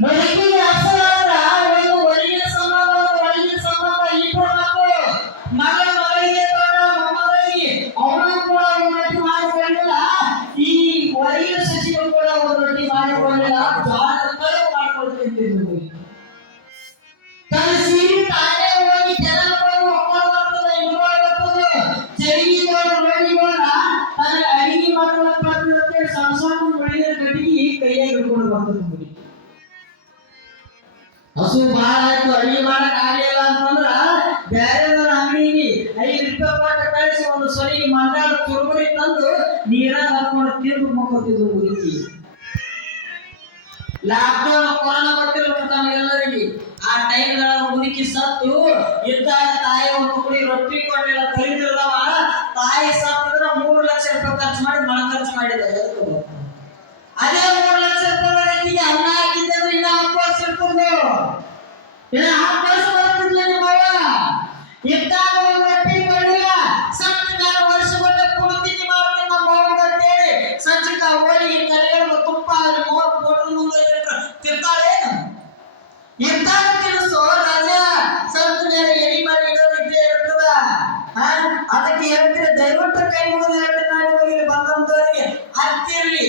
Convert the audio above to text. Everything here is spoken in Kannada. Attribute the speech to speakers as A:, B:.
A: Maravilha! ಬರ್ತದೆ ನೋಡಿ. ಹಸು ಭಾಳ ಆಯ್ತು, ಅಡಿಗೆ ಮಾಡಕ್ ಆಗ್ಲಿಲ್ಲ ಅಂತಂದ್ರ ಬ್ಯಾರೆದವ್ರ ಅಂಗಡಿಗೆ ಐದು ರೂಪಾಯಿ ಪಾಠ ಕಳಿಸಿ ಒಂದು ಸರಿಗೆ ಮಂಡಾಳ ಚುರುಮುರಿ ತಂದು ನೀರಾಗ ಹಾಕೊಂಡು ತಿಂದು ಮಕ್ಕೊತಿದ್ರು ಮುದುಕಿ ಲಾಕ್ಡೌನ್ ಕೊರೋನಾ ಬರ್ತಿಲ್ಲ ತಮಗೆಲ್ಲರಿಗೆ ಆ ಟೈಮ್ ಮುದುಕಿ ಸತ್ತು, ಇದ್ದಾಗ ತಾಯಿ ಕುಡಿ ರೊಟ್ಟಿ ಕೊಟ್ಟಿಲ್ಲ ಕಲಿತಿರ್ದವ ತಾಯಿ ಸತ್ತಿದ್ರೆ ಮೂರು ಲಕ್ಷ ರೂಪಾಯಿ ಖರ್ಚು ಮಾಡಿ ಮನ ಖರ್ಚು ಮಾಡಿದ. ಅದೇ ಮೂರು ಲಕ್ಷ ರೂಪಾಯಿ ನನಗೆ ಅನ್ನ ಹಾಕಿದ್ದೆವು ಇಲ್ಲ ಹತ್ತು ವರ್ಷ ಇರ್ತದೆ. ಇನ್ನ ಹತ್ತು ವರ್ಷ ನಿಮ್ಮ ಇದ್ದಾಗ ಒಂದು ರೊಟ್ಟಿ ಕೊಡಲಿಲ್ಲ ಸತ್ತಾರು ತುಪ್ಪ ಅಲ್ಲಿ ಮೂವತ್ತು ಕೋಟಿ ನೂರ ಐವತ್ತು ತಿಂತಾಳೆ ಇರ್ತಾಳೆ ತಿನ್ನಿಸು, ರಾಜ. ಮೇಲೆ ಅದಕ್ಕೆ ಹೇಳ್ತೀರ, ದಯವಿಟ್ಟು ಕೈ ಮುಗಿದು ಹೇಳ್ತೀನಿ. ನಾನು ಬಂದಂತವರಿಗೆ ಹತ್ತಿರಲಿ